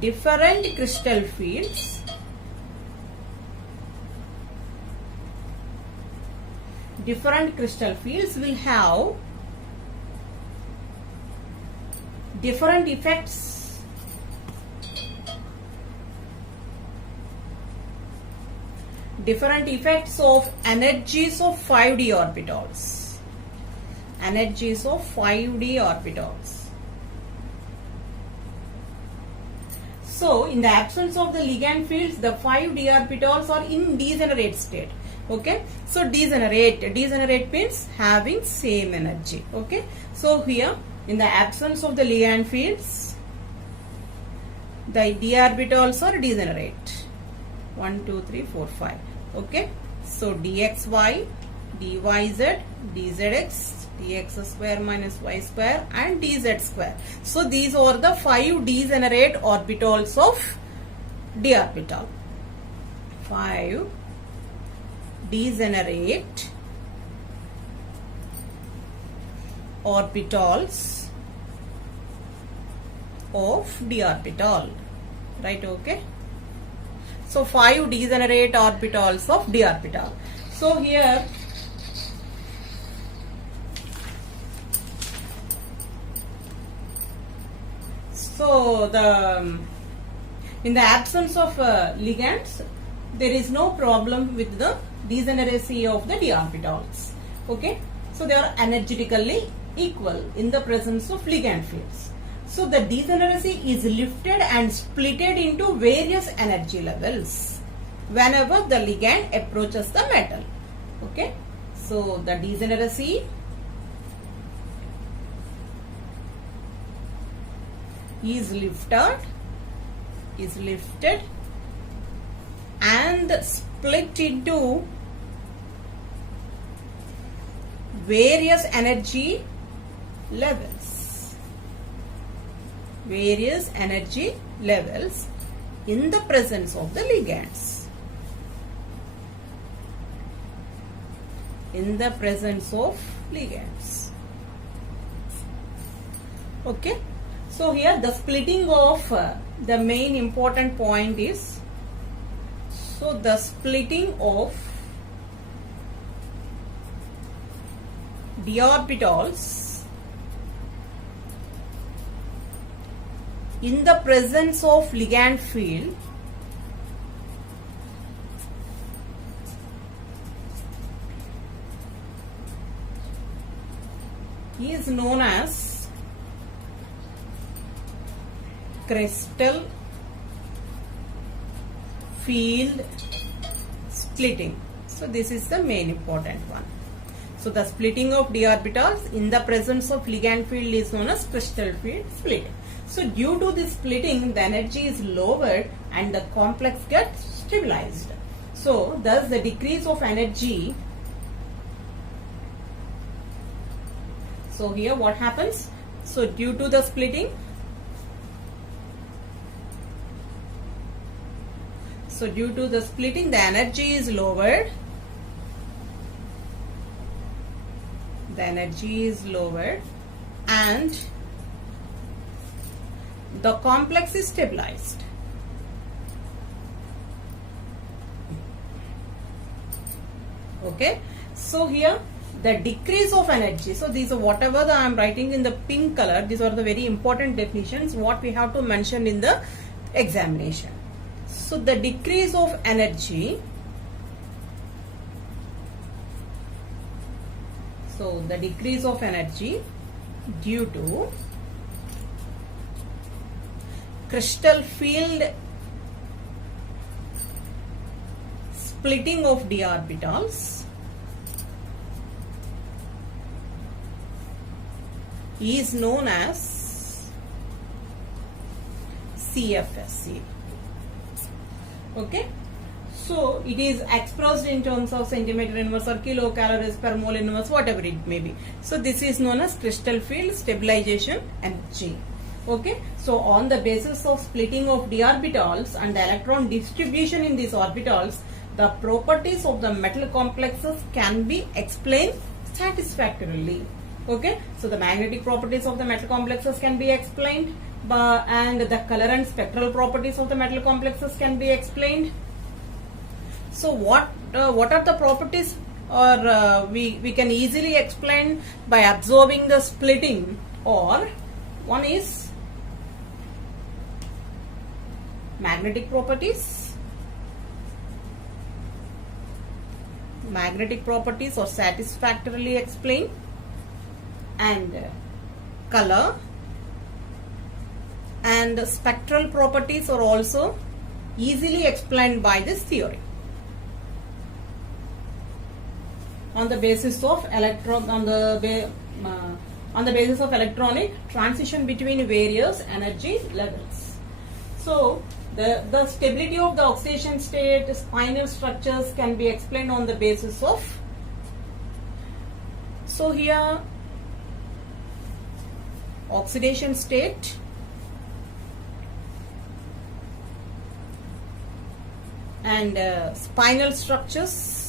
different crystal fields will have different effects of energies of 5d orbitals. So in the absence of the ligand fields, the 5d orbitals are in degenerate state. Okay, so degenerate means having same energy. Okay, so here in the absence of the ligand fields, the d orbitals are degenerate. 1, 2, 3, 4, 5. Okay, so dxy, dyz, dzx, dx square minus y square and dz square. So these are the 5 degenerate orbitals of d orbital. 5 degenerate orbitals of d orbital. Right, okay. So 5 degenerate orbitals of d orbital. So here in the absence of ligands, there is no problem with the degeneracy of the d orbitals. Okay, so they are energetically equal in the presence of ligand fields. So the degeneracy is lifted and splitted into various energy levels whenever the ligand approaches the metal. Okay, so the degeneracy is lifted and split into various energy levels in the presence of the ligands. Okay, so here the splitting of the main important point is, so the splitting of d orbitals in the presence of ligand field is known as crystal field splitting. So this is the main important one. So the splitting of d orbitals in the presence of ligand field is known as crystal field splitting. So due to this splitting, the energy is lowered and the complex gets stabilized. So thus the decrease of energy. So here what happens? So due to the splitting, the energy is lowered. And the complex is stabilized. Okay, so here the decrease of energy. So these are whatever I am writing in the pink color. These are the very important definitions what we have to mention in the examination. So the decrease of energy. So the decrease of energy due to crystal field splitting of d orbitals is known as CFSC. Okay, so it is expressed in terms of centimeter inverse or kilocalories per mole inverse, whatever it may be. So this is known as crystal field stabilization energy. Okay, so on the basis of splitting of d orbitals and the electron distribution in these orbitals, the properties of the metal complexes can be explained satisfactorily. Okay, so the magnetic properties of the metal complexes can be explained, and the color and spectral properties of the metal complexes can be explained. So what are the properties, or we can easily explain by observing the splitting? Or one is magnetic properties. Magnetic properties are satisfactorily explained, and color and spectral properties are also easily explained by this theory on the basis of electronic transition between various energy levels. So the stability of the oxidation state, spinel structures can be explained on the basis of, so here oxidation state, and spinel structures,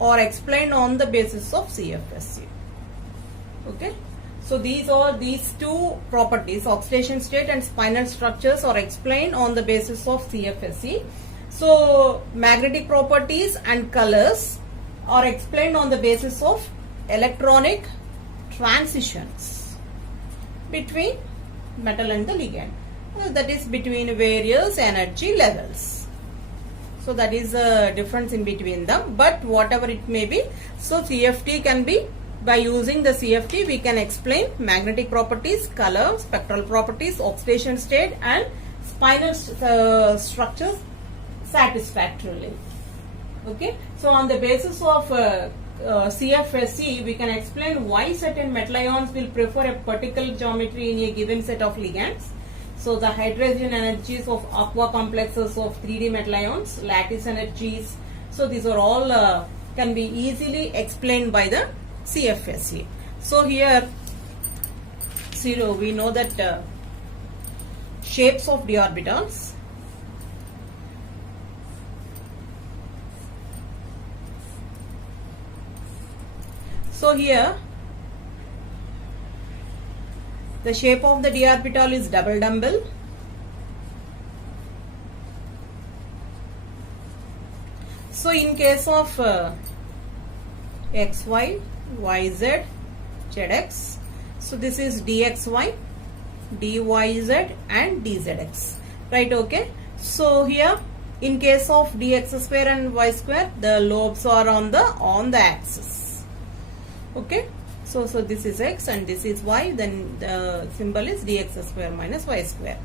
are explained on the basis of CFSE. Okay, so these two properties, oxidation state and spinel structures, are explained on the basis of CFSE. So magnetic properties and colors are explained on the basis of electronic transitions between metal and the ligand, that is between various energy levels. So that is a difference in between them, but whatever it may be, so CFT can be, by using the CFT we can explain magnetic properties, color, spectral properties, oxidation state and spinal structures satisfactorily. Okay, so on the basis of CFSE, we can explain why certain metal ions will prefer a particular geometry in a given set of ligands. So the hydrogen energies of aqua complexes of 3D metal ions, lattice energies, so these are all can be easily explained by the CFSE. So here, we know that shapes of d orbitals. So here the shape of the d orbital is double dumbbell. So in case of xy, yz, zx, so this is dxy, dyz and dzx, right? Okay, so here in case of dx square and y square, the lobes are on the axis. Okay, so this is x and this is y, then the symbol is dx square minus y square.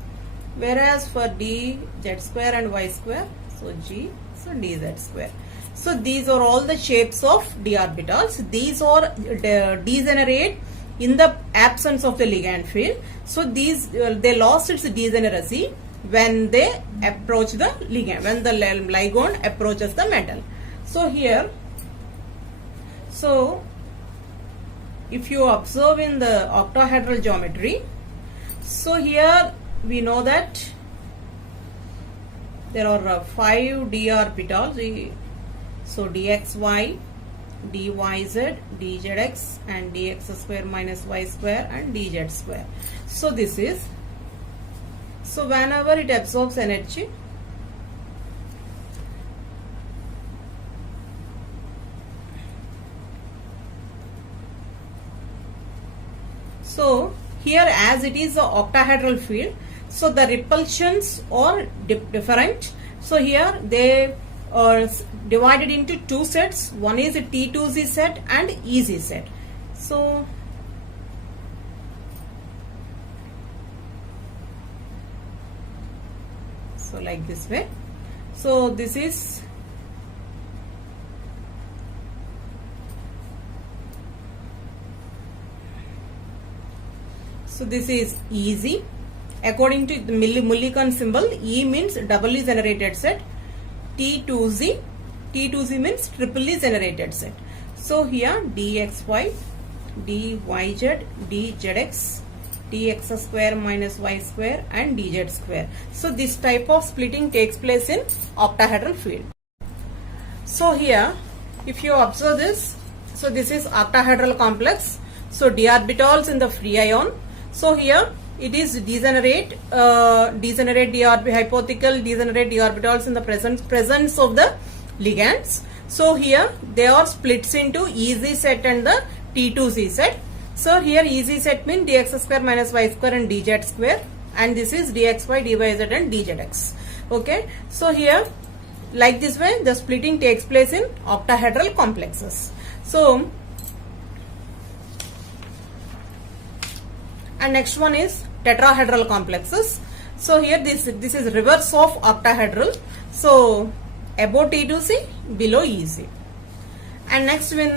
Whereas for dz square and y square, so g, so dz square. So these are all the shapes of d orbitals. These are degenerate in the absence of the ligand field. So these they lost its degeneracy when they approach the ligand, when the ligand approaches the metal. So here, so if you observe in the octahedral geometry, so here we know that there are 5 d orbitals. So dxy, dyz, dzx and dx square minus y square and dz square. So this is, so whenever it absorbs energy, so here as it is the octahedral field, so the repulsions are different. So here they are divided into two sets. One is a T2Z set and EZ set. So like this way. So this is, so this is EZ. According to the Mulliken symbol, E means doubly generated set, T2Z means triply generated set. So here dxy, dyz, dzx, dx square minus y square and dz square. So this type of splitting takes place in octahedral field. So here, if you observe this, so this is octahedral complex. So d orbitals in the free ion. So here it is degenerate hypothetical degenerate d orbitals in the presence of the ligands. So here they are splits into EZ set and the T2Z set. So here EZ set means dx square minus y square and dz square, and this is dxy, dyz and dzx. Okay, so here like this way the splitting takes place in octahedral complexes. So and next one is tetrahedral complexes. So here this is reverse of octahedral. So above T2C, below EZ. And next when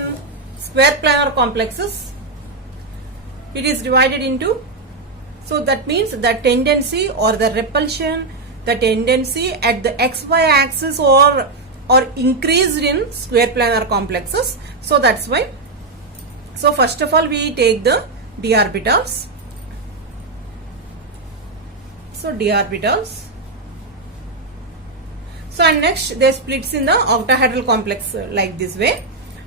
square planar complexes, it is divided into, so that means the tendency or the repulsion, the tendency at the xy axis or increased in square planar complexes. So that's why. So first of all we take the d orbitals. So d orbitals. So and next they splits in the octahedral complex like this way,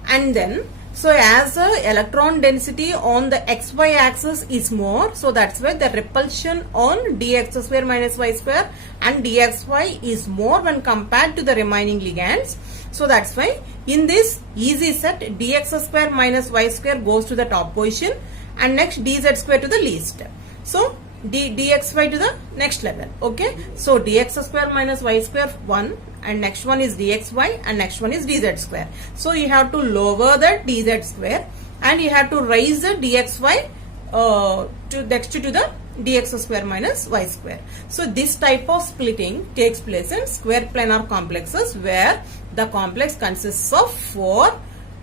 and then so as the electron density on the xy axis is more, so that's why the repulsion on dx square minus y square and dxy is more when compared to the remaining ligands. So that's why in this EZ set dx square minus y square goes to the top position, and next dz square to the least. So dxy to the next level. Okay, so dx square minus y square 1, and next one is dxy, and next one is dz square. So you have to lower the dz square and you have to raise the dxy to next to the dx square minus y square. So this type of splitting takes place in square planar complexes where the complex consists of 4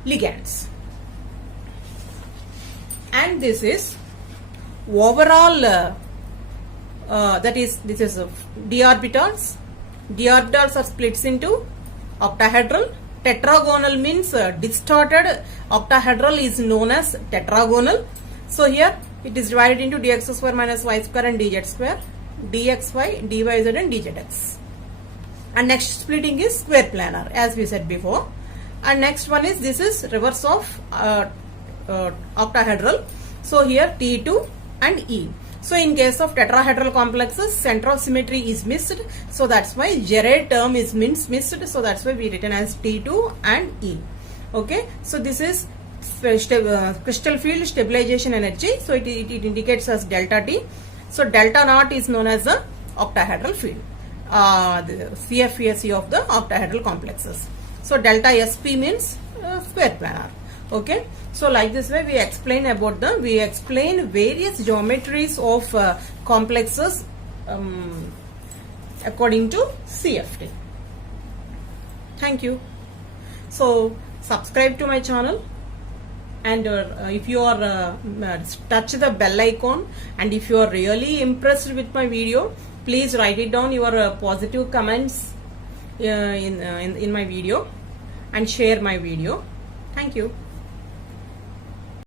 ligands. And this is overall that is, this is d orbitals. D orbitals are splits into octahedral. Tetragonal means distorted octahedral is known as tetragonal. So here it is divided into dx square minus y square and dz square, dxy, dyz and dzx. And next splitting is square planar as we said before. And next one is, this is reverse of octahedral. So here T2 and E. So in case of tetrahedral complexes, center of symmetry is missed. So that's why Gerard term is missed. So that's why we written as T2 and E. Okay. So this is crystal field stabilization energy. So it indicates as delta T. So delta naught is known as the octahedral field, the CFESE of the octahedral complexes. So delta SP means square planar. Okay, so like this way we explain various geometries of complexes according to CFT. Thank you. So subscribe to my channel, and if you are touch the bell icon, and if you are really impressed with my video, please write it down your positive comments in my video and share my video. Thank you.